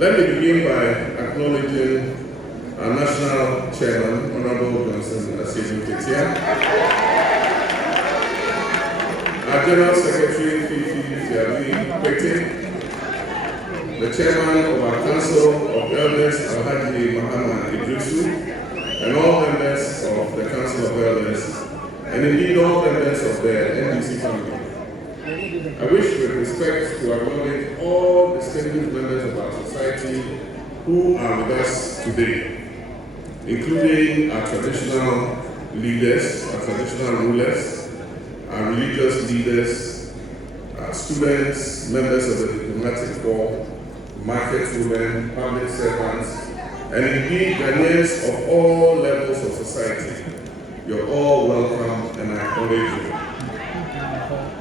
Let me begin by acknowledging our National Chairman, Honorable Johnson Asiedu-Ketia, our General Secretary, Fifi Fiabi-Kwete, the Chairman of our Council of Elders, John Mahama, and all members of the Council of Elders, and indeed all members of the NDC family. I wish with respect to acknowledge all distinguished members of our society who are with us today, including our traditional leaders, our traditional rulers, our religious leaders, our students, members of the diplomatic corps, market women, public servants, and indeed Ghanaians of all levels of society. You're all welcome and I acknowledge you.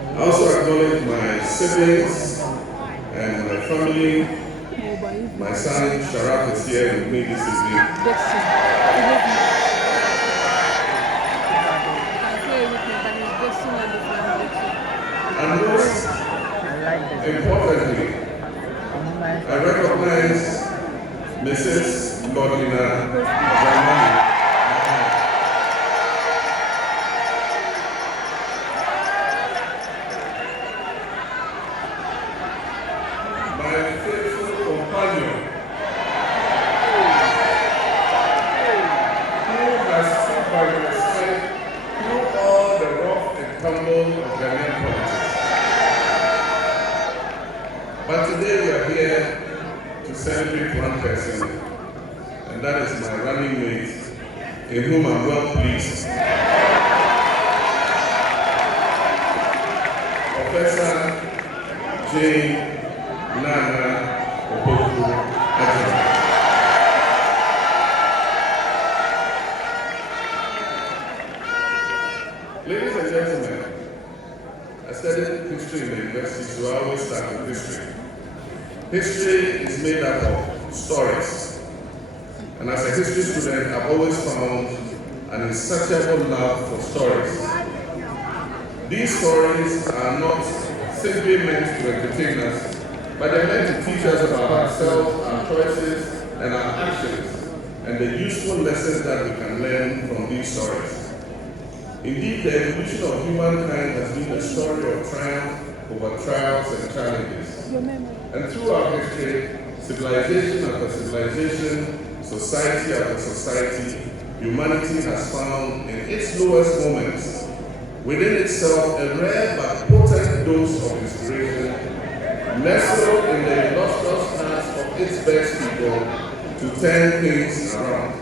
I also acknowledge my siblings and my family. My son Sharaf is here with me this evening. And most importantly, I recognize Mrs. John But today we are here to celebrate one person, and that is my running mate, in whom I'm well pleased. Professor Naana Opoku-Agyeman. Ladies and gentlemen, I studied history in the university, so I always start with history. History is made up of stories. And as a history student, I've always found an insatiable love for stories. These stories are not simply meant to entertain us, but they're meant to teach us about ourselves, our choices, and our actions, and the useful lessons that we can learn from these stories. Indeed, the evolution of humankind has been a story of triumph over trials and challenges. And throughout history, civilization after civilization, society after society, humanity has found in its lowest moments within itself a rare but potent dose of inspiration, nestled in the illustrious hearts of its best people to turn things around.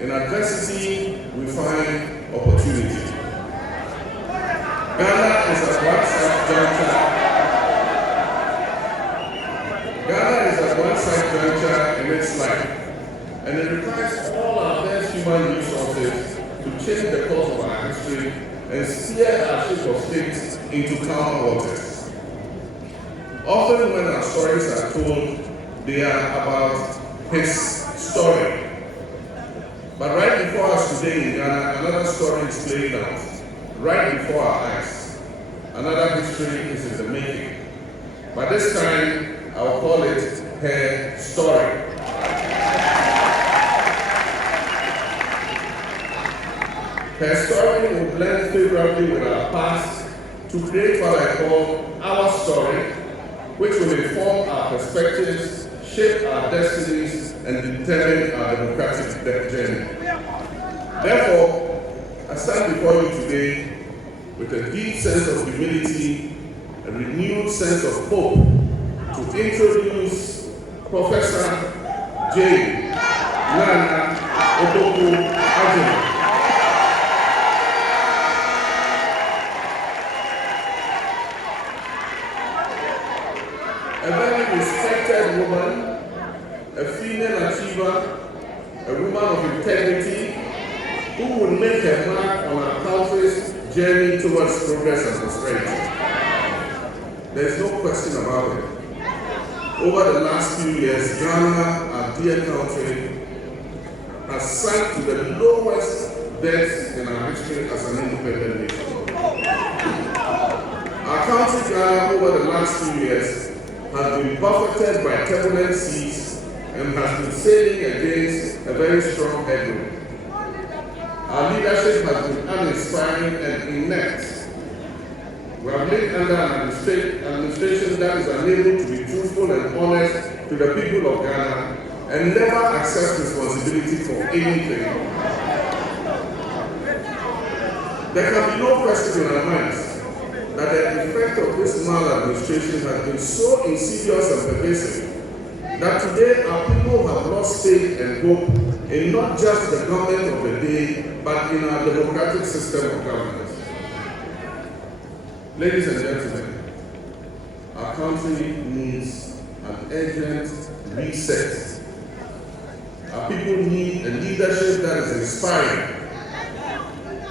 In adversity, we find opportunity. Ghana is at one such juncture. Ghana is at one such juncture in its life, and it requires all our best human resources to change the course of our history and steer our ship of state into calm waters. Often when our stories are told, they are about his story. But right before us today in Ghana, another story is playing out. Right before our eyes, another history is in the making. But this time, I'll call it her story. Her story will blend favorably with our past to create what I call our story, which will inform our perspectives, shape our destinies, and determine our democratic journey. Therefore, I stand before you today with a deep sense of humility, a renewed sense of hope to introduce Professor Naana Opoku-Agyeman. A very respected woman, a female achiever, a woman of integrity, who will make her mark on our country's journey towards progress and prosperity. There's no question about it. Over the last few years, Ghana, our dear country, has sunk to the lowest depths in our history as an independent nation. Our country, Ghana, over the last few years, has been buffeted by turbulent seas and has been sailing against a very strong headwind. Our leadership has been uninspiring and inept. We have lived under an administration that is unable to be truthful and honest to the people of Ghana and never accepts responsibility for anything. There can be no question in our minds that the effect of this maladministration has been so insidious and pervasive that today our people have lost faith and hope in not just the government of the day, but in our democratic system of governance. Ladies and gentlemen, our country needs an urgent reset. Our people need a leadership that is inspiring,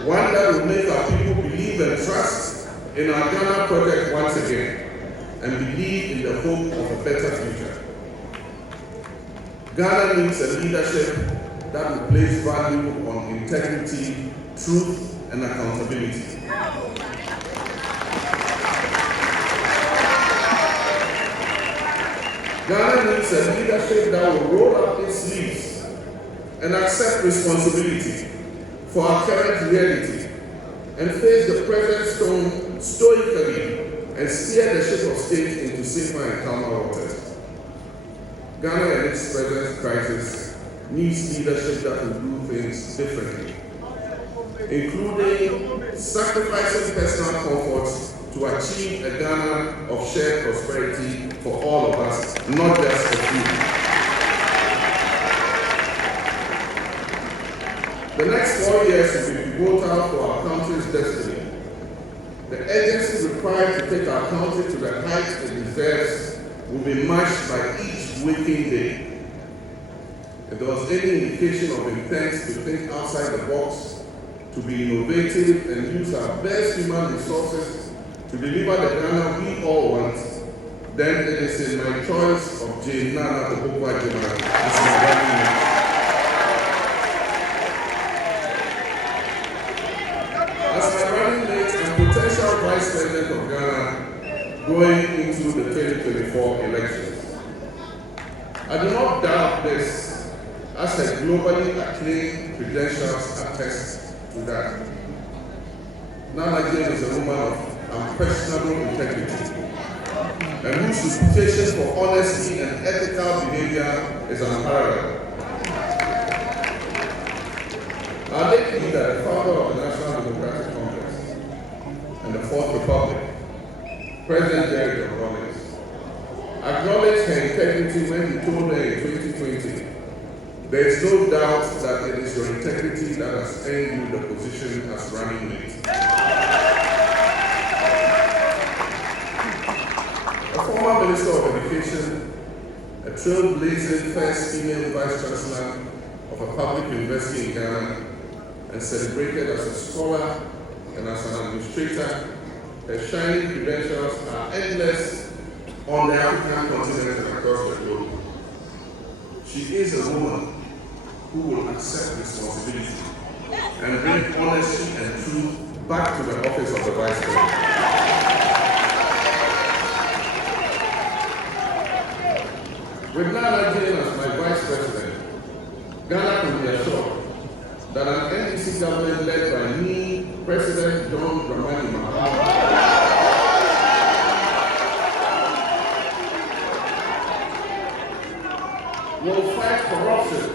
one that will make our people believe and trust in our Ghana project once again, and believe in the hope of a better future. Ghana needs a leadership that will place value on integrity, truth, and accountability. Ghana needs a leadership that will roll up its sleeves and accept responsibility for our current reality and face the present storm stoically and steer the ship of state into safer and calmer waters. Ghana and its present crisis needs leadership that will do things differently, including sacrificing personal comforts to achieve a Ghana of shared prosperity for all of us, not just a few. The next 4 years will be pivotal for our country's destiny. The urgency required to take our country to the heights it deserves will be matched by each waking day. If there was any indication of intent to think outside the box, to be innovative and use our best human resources to deliver the Ghana we all want, then it is in my choice of Naana Opoku-Agyeman as my running mate. As my running mate and potential Vice President of Ghana going into the 2024 elections, I do not doubt this, as her globally acclaimed credentials attest to that. Naana is a woman of unquestionable integrity, and whose reputation for honesty and ethical behavior is unparalleled. Our late leader, the founder of the National Democratic Congress and the Fourth Republic, President Jerry Rawlings, acknowledged her integrity when he told her in 2020, "There is no doubt that it is your integrity that has earned you the position as running mate." A former Minister of Education, a trailblazing first female Vice Chancellor of a public university in Ghana, and celebrated as a scholar and as an administrator, her shining credentials are endless on the African continent and across the globe. She is a woman who will accept responsibility and bring honesty and truth back to the office of the Vice President. With Naana as my Vice President, Ghana can be assured that an NDC government led by me, President John Mahama, will fight corruption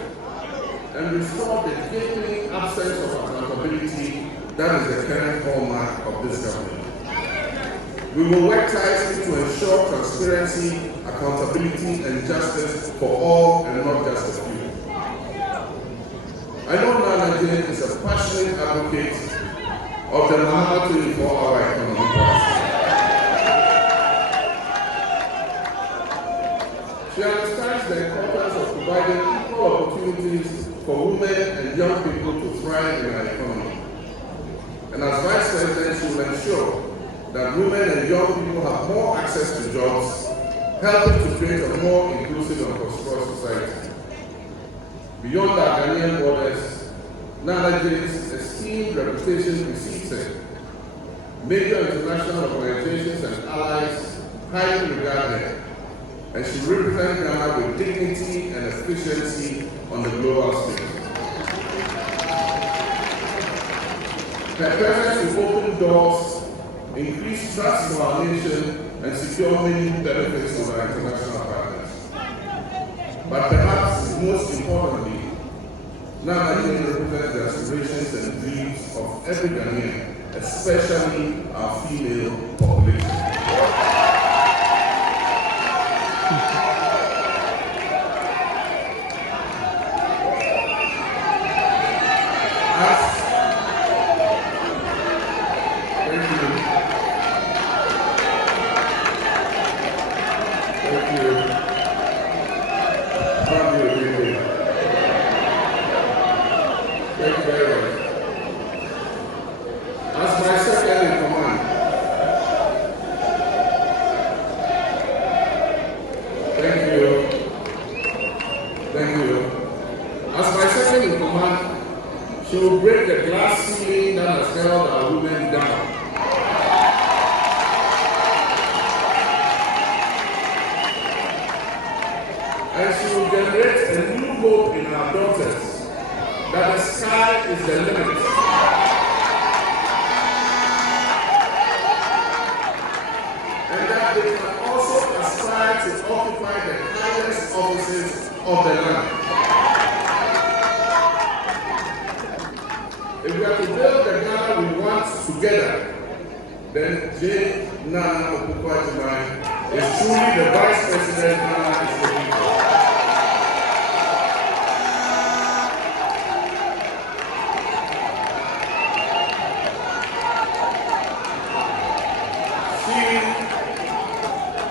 and restore the gaping absence of accountability that is the current hallmark of this government. We will work tirelessly to ensure transparency, accountability, and justice for all and not just a few. I know Naana is a passionate advocate of the Mahama 24-hour economic policy. She understands the importance of providing equal opportunities for women and young people to thrive in our economy. And as Vice President, she will ensure that women and young people have more access to jobs, helping to create a more inclusive and prosperous society. Beyond our Ghanaian borders, Naana's esteemed reputation precedes her. Major international organizations and allies highly regard her, and she represents Ghana with dignity and efficiency on the global stage. Her presence will open doors, increase trust in our nation, and secure many benefits with our international partners. But perhaps most importantly, Naana represents the aspirations and dreams of every Ghanaian, especially our female population. She will break the glass ceiling that has held our women down. And she will generate a new hope in our daughters that the sky is the limit. And that they can also aspire to occupy the highest offices of the land. If we are to build the Ghana we want together, then Naana Opoku-Agyeman is truly the Vice President Ghana is looking for.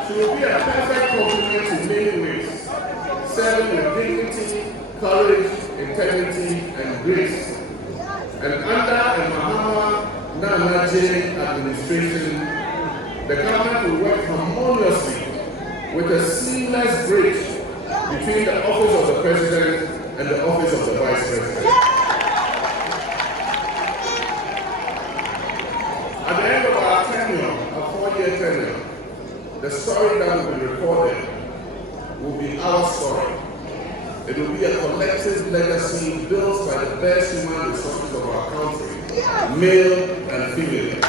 She will be a perfect complement in many ways, serving with dignity, courage, integrity, and grace. And under the Mahama Naana administration, the government will work harmoniously with a seamless bridge between the office of the President and the office of the Vice President. At the end of our tenure, our 4-year tenure, the story that will be recorded will be our story. It will be a collective legacy built by the best human resources of our country, male and female.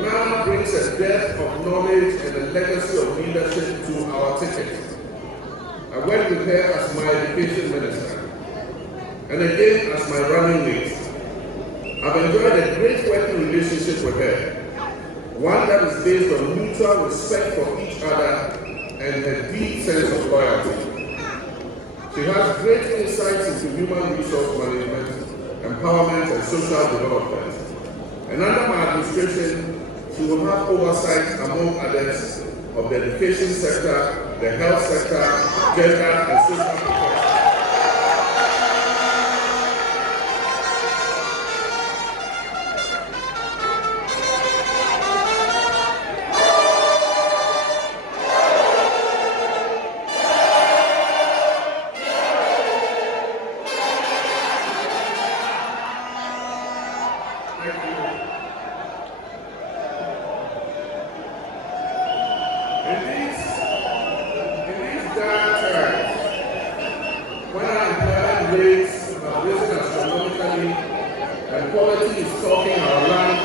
Naana brings a depth of knowledge and a legacy of leadership to our ticket. I went with her as my education minister, and again as my running mate. I've enjoyed a great working relationship with her. One that is based on mutual respect for each other and a deep sense of loyalty. She has great insights into human resource management, empowerment, and social development. And under my administration, she will have oversight, among others, of the education sector, the health sector, gender and social protection. Quality is talking our land.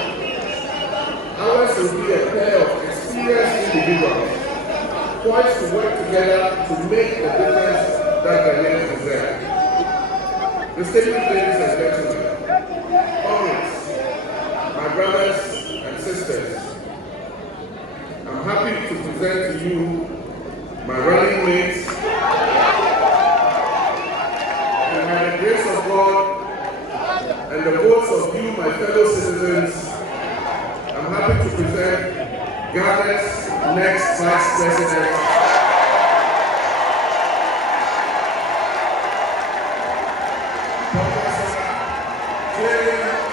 Ours will be a pair of experienced individuals poised to work together to make the difference that Ghanaians deserve. The statement, ladies and gentlemen, comrades, my brothers and sisters, I'm happy to present to you my running mates, and by the grace of God and the votes of you, my fellow citizens, I'm happy to present Ghana's next Vice President, Professor John Mahama.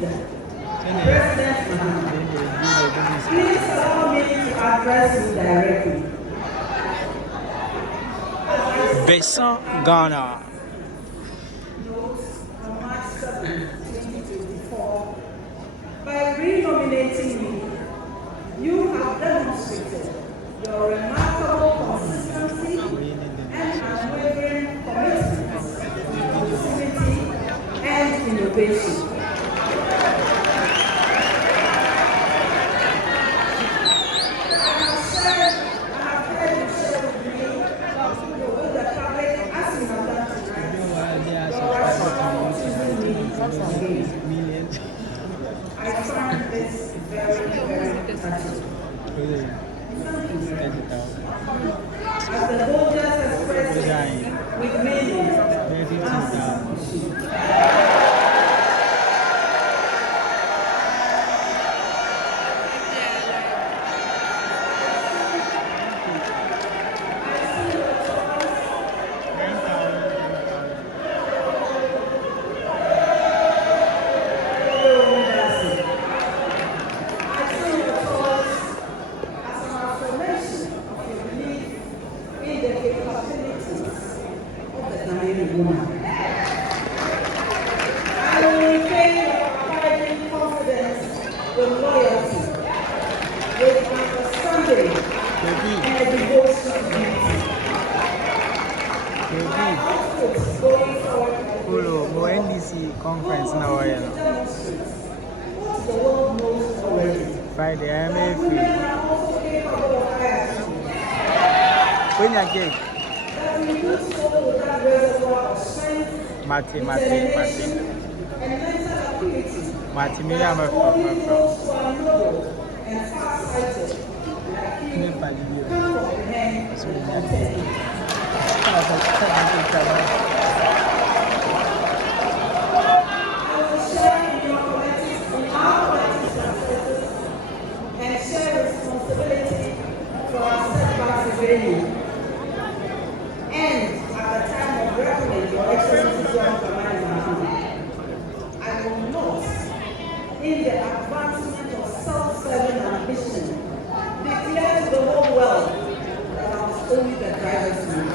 leader, President Mahama. Please allow me to address you directly. Besant Ghana. On March 7, 2024, by renominating me, you have demonstrated your remarkable consistency and unwavering commitment to civility and innovation. I find this very, very touching. As the voters expressed with meaning, NDC conference now. Friday, I may free. When you get Mati, me am a and at the time of reckoning, Your Excellency John Mahama, I will not, in the advancement of self-serving ambition, declare to the whole world that I was only the driver's seat.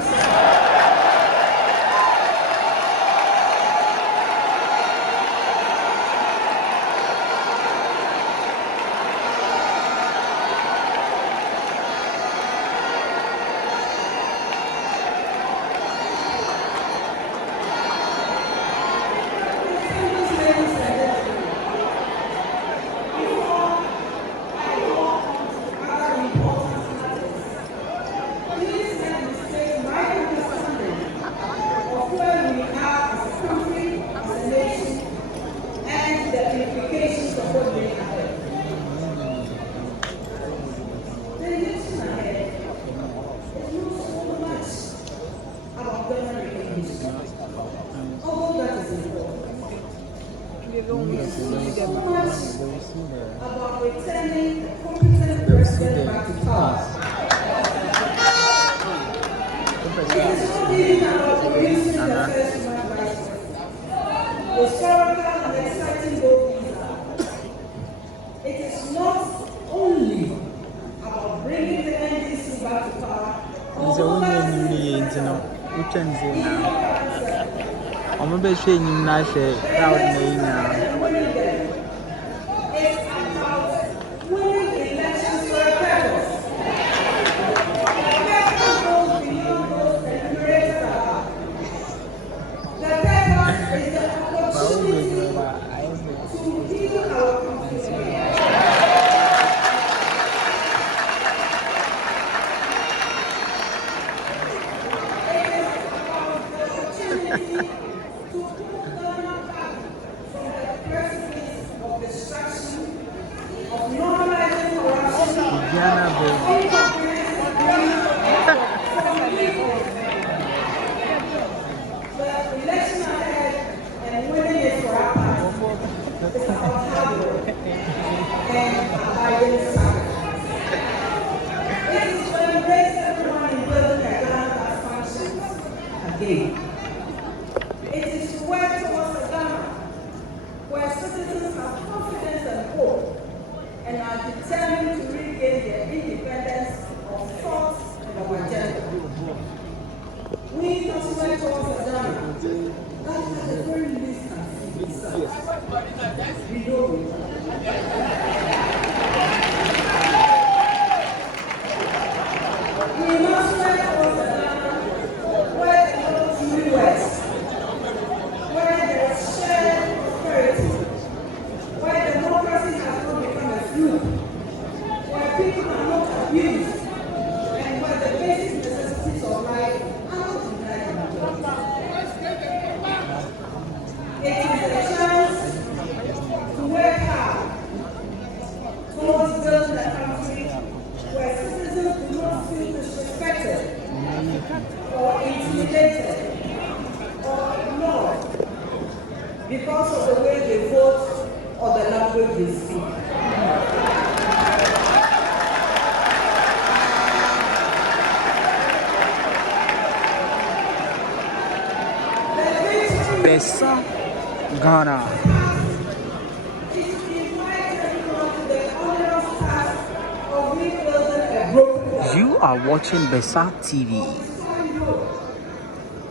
About returning the competent president back to power. It is not even about producing the first human rights historical and exciting gold visa. It is not only about bringing the NDC back to power. I'm a bit shaking now, say, proud name now. It's about winning elections for a purpose. The purpose goes beyond those enumerated above. The purpose is the opportunity to heal our country. hope and are determined to regain their independence of thought and of agenda. We consumer towards Ghana, that is the very least we know it. We must work towards Ghana where the road truly works, where there is shared prosperity, where democracy has not become a fluke, where people are not abused, and where the basic necessities of life are not denied in majority. It is a chance to work hard towards building a country where citizens do not feel disrespected or intimidated or ignored because of the way they vote or the language they speak. Besa Ghana. You are watching Besa TV.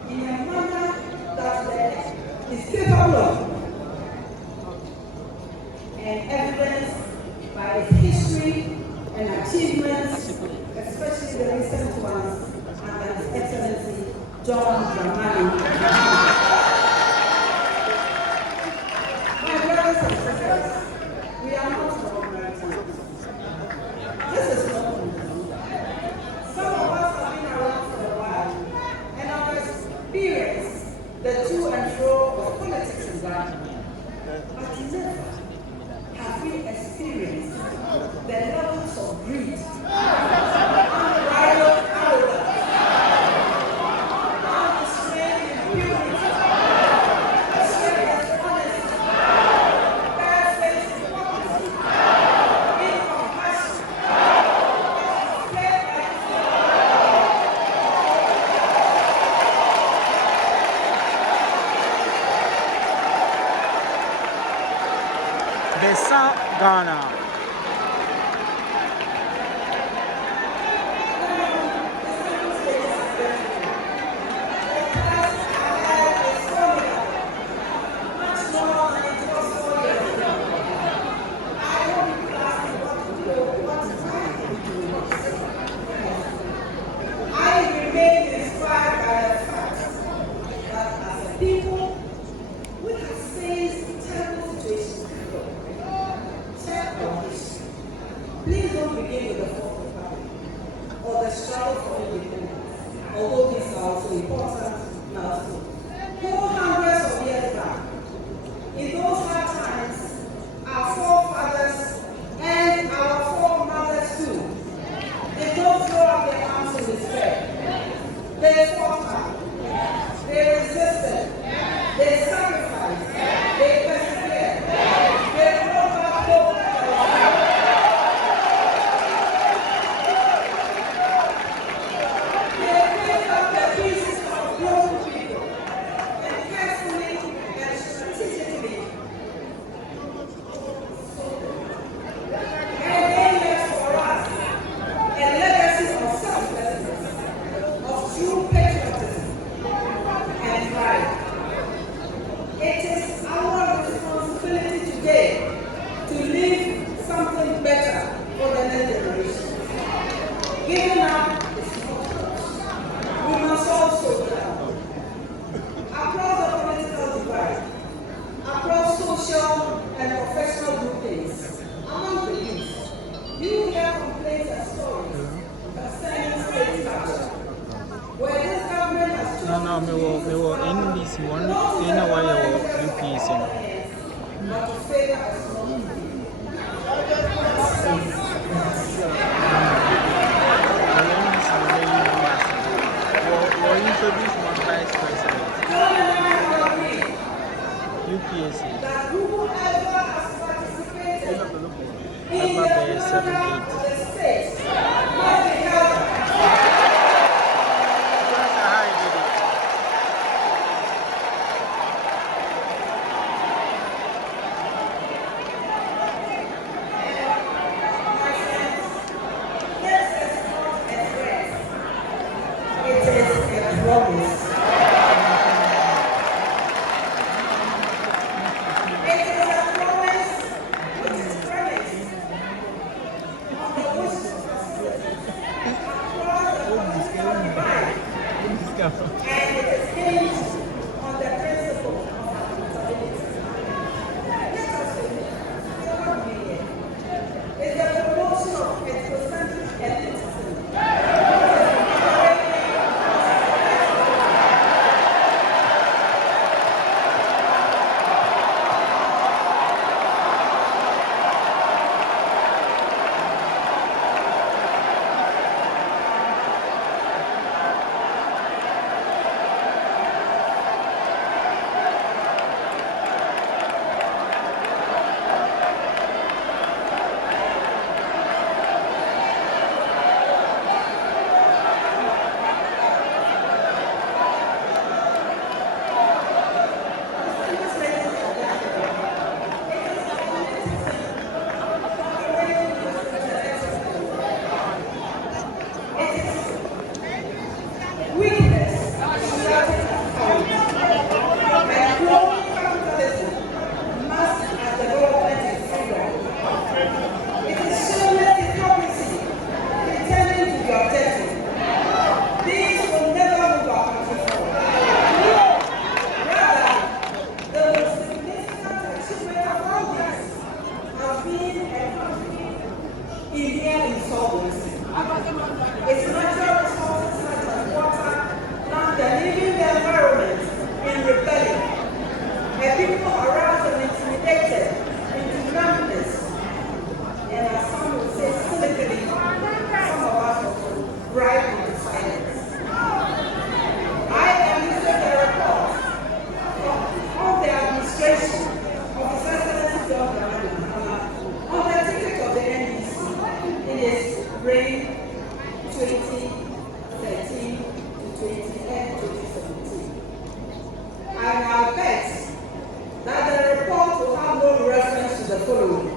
In a manner that is capable of and evidenced by its history and achievements, especially the recent ones under His Excellency John Mahama. My brothers and sisters, we are not Americans. This is not American. Some of us have been around for a while and have experienced the to and fro of politics in Ghana. But never have we experienced the levels of greed, unbridled arrogance, unrestrained impunity, shameless honesty, barefaced hypocrisy, incompassion, displayed Besa Ghana. I remain inspired by the fact that as a people, we have faced terrible situations before. Check our history. Please don't begin with the Fourth Republic or the struggle for independence, although these are also important now. Go hundreds of years back. In those hard times, our forefathers and our foremothers too did not throw up their arms in despair. They fought hard. They resisted. They sacrificed. They persevered. They brought back hope. They picked up the pieces of broken people and carefully and strategically and they left for us a legacy of selflessness, of true patriotism and pride. It is our responsibility today to leave something better for the next generation. Giving up is not enough. We must also give up. Across the political divide, across social and professional groupings, among the youth, you hear complaints and stories concerning state capture, where this government has chosen No, me wo NDC one thing why you UPC. but to favor a small few. Will introduce one vice president. John and I agree UPC. that whoever has participated in the Alphabet phenomenon 7-8. of the state must be held I now bet that the report will have no reference to the following.